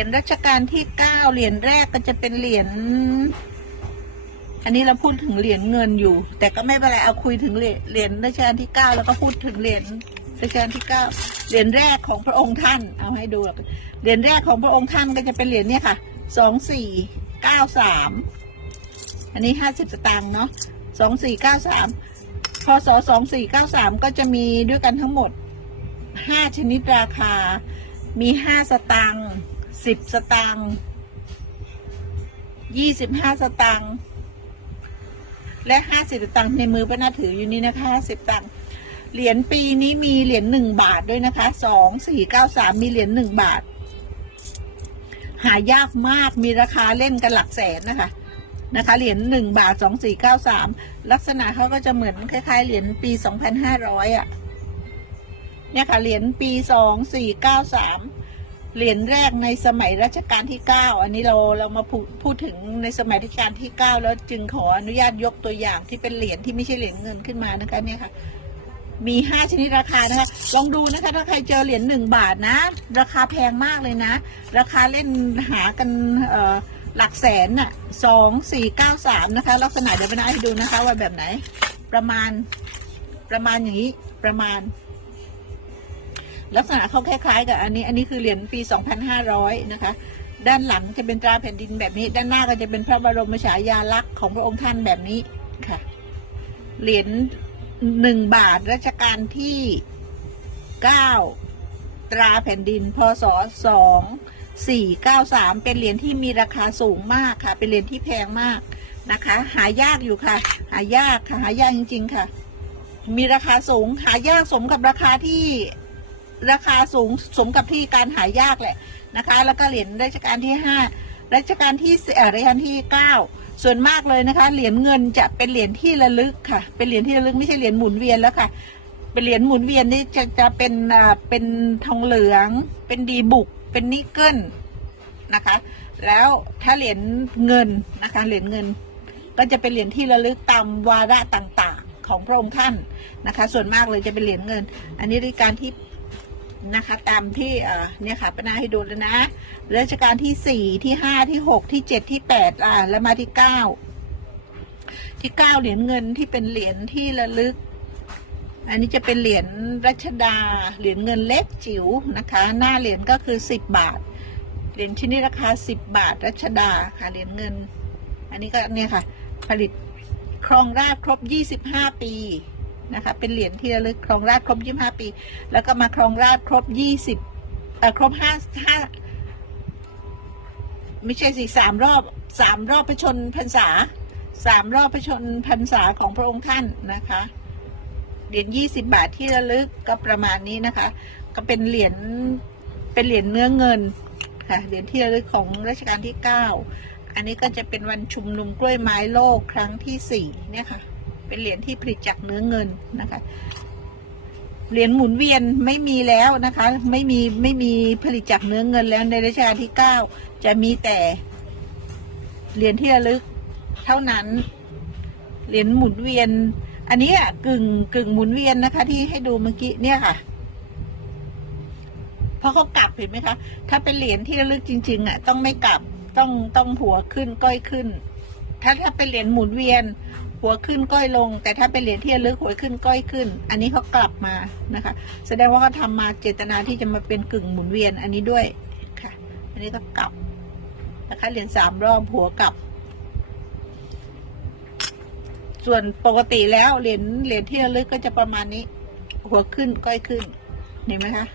รียญรัชกาลที่เก้าเหรียญแรกก็จะเป็นเหรียญ อันนี้เราพูดถึงเหรียญเงินอยู่ แต่ก็ไม่เป็นไรเอาคุยถึงเหรียญเหรียญรัชกาลที่เก้าแล้วก็พูดถึงเหรียญรัชกาลที่เก้าเหรียญแรกของพระองค์ท่าน เอาให้ดูเหรียญแรกของพระองค์ท่านก็จะเป็นเหรียญเนี่ยค่ะสองสี่เก้าสามอันนี้ห้าสิบสตางค์เนาะสองสี่เก้าสามพศสองสี่เก้าสามก็จะมีด้วยกันทั้งหมดห้าชนิดราคา มีห้าสตางค์ สิบสตางค์ยี่สิบห้าสตางค์และห้าสิบสตางค์ในมือป้านาถืออยู่นี่นะคะสิบตังค์เหรียญปีนี้มีเหรียญหนึ่งบาทด้วยนะคะสองสี่เก้าสามมีเหรียญหนึ่งบาท หายากมากมีราคาเล่นกันหลักแสนนะคะนะคะเหรียญหนึ่งบาทสองสี่เก้าสามลักษณะเขาก็จะเหมือนคล้ายๆเหรียญปีสองพันห้าร้อยอะเนี่ยค่ะเหรียญปีสองสี่เก้าสาม เหรียญแรกในสมัยรัชกาลที่เก้าอันนี้เราเรามาพูดพูดถึงในสมัยรัชกาลที่เก้าแล้วจึงขออนุญาตยกตัวอย่างที่เป็นเหรียญที่ไม่ใช่เหรียญเงินขึ้นมานะคะเนี่ยค่ะมีห้าชนิดราคานะคะ ลองดูนะคะ ถ้าใครเจอเหรียญหนึ่งบาทนะ ราคาแพงมากเลยนะ ราคาเล่นหากันหลักแสนน่ะสองสี่เก้าสามนะคะ ลักษณะเดี๋ยวไปนะให้ดูนะคะว่าแบบไหน ประมาณประมาณอย่างนี้ประมาณ ลักษณะเขาคล้ายๆกับอันนี้ อันนี้คือเหรียญปี 2500 นะคะ ด้านหลังจะเป็นตราแผ่นดินแบบนี้ ด้านหน้าก็จะเป็นพระบรมฉายาลักษณ์ของพระองค์ท่านแบบนี้ค่ะ เหรียญหนึ่งบาทรัชกาลที่เก้าตราแผ่นดิน พศสองสี่เก้าสามเป็นเหรียญที่มีราคาสูงมากค่ะ เป็นเหรียญที่แพงมากนะคะ หายากอยู่ค่ะ หายากค่ะ หายากจริง ๆ ค่ะ มีราคาสูง หายากสมกับราคาที่ ราคาสูงสมกับที่การหายากแหละนะคะ แล้วก็เหรียญรัชกาลที่ห้ารัชกาลที่เอ่อรัชกาลที่เก้าส่วนมากเลยนะคะ เหรียญเงินจะเป็นเหรียญที่ระลึกค่ะ เป็นเหรียญที่ระลึกไม่ใช่เหรียญหมุนเวียนแล้วค่ะ เป็นเหรียญหมุนเวียนนี่จะจะเป็นอ่าเป็นทองเหลือง เป็นดีบุก เป็นนิกเกิลนะคะ แล้วถ้าเหรียญเงินนะคะ เหรียญเงิน ก็จะเป็นเหรียญที่ระลึกตามวาระต่างๆ ของพระองค์ท่านนะคะ ส่วนมากเลยจะเป็นเหรียญเงิน อันนี้ในการที่ นะคะ ตามที่เอ่อเนี่ยค่ะปนาให้ดูแล้วนะรัชกาลที่สี่ที่ห้าที่หกที่เจ็ดที่แปดอ่าแล้วมาที่เก้าที่เก้าเหรียญเงินที่เป็นเหรียญที่ระลึก อันนี้จะเป็นเหรียญรัชดา เหรียญเงินเล็กจิ๋วนะคะ หน้าเหรียญก็คือสิบบาท เหรียญชิ้นนี้ราคาสิบบาทรัชดาค่ะเหรียญเงิน อันนี้ก็เนี่ยค่ะ ผลิตครองราชครบยี่สิบห้าปี นะคะ เป็นเหรียญที่ระลึกครองราชย์ครบยี่สิบห้าปี แล้วก็มาครองราชย์ครบยี่สิบเอ่อครบห้าห้าไม่ใช่สิสามรอบสามรอบพระชนพรรษาสามรอบพระชนพรรษาของพระองค์ท่านนะคะเหรียญยี่สิบาทที่ระลึกก็ประมาณนี้นะคะ ก็เป็นเหรียญเป็นเหรียญเนื้อเงินค่ะเหรียญที่ระลึกของรัชกาลที่เก้าอันนี้ก็จะเป็นวันชุมนุมกล้วยไม้โลกครั้งที่สี่เนี่ยค่ะ เป็นเหรียญที่ผลิตจากเนื้อเงินนะคะ เหรียญหมุนเวียนไม่มีแล้วนะคะ ไม่มีไม่มีผลิตจากเนื้อเงินแล้วในรัชกาลที่เก้าจะมีแต่เหรียญที่ระลึกเท่านั้น เหรียญหมุนเวียน อันนี้อะกึ่งกึ่งหมุนเวียนนะคะ ที่ให้ดูเมื่อกี้เนี่ยค่ะเพราะเขากลับเห็นไหมคะ ถ้าเป็นเหรียญที่ระลึกจริง ๆอะต้องไม่กลับ ต้องต้องหัวขึ้นก้อยขึ้น ถ้าถ้าเป็นเหรียญหมุนเวียน หัวขึ้นก้อยลง แต่ถ้าเป็นเหรียญที่ระลึกหัวขึ้นก้อยขึ้น อันนี้เขากลับมานะคะ แสดงว่าเขาทำมาเจตนาที่จะมาเป็นกึ่งหมุนเวียนอันนี้ด้วยค่ะ อันนี้ก็กลับนะคะเหรียญสามรอบหัวกลับ ส่วนปกติแล้วเหรียญเหรียญที่ระลึกก็จะประมาณนี้ หัวขึ้นก้อยขึ้นเห็นไหมคะ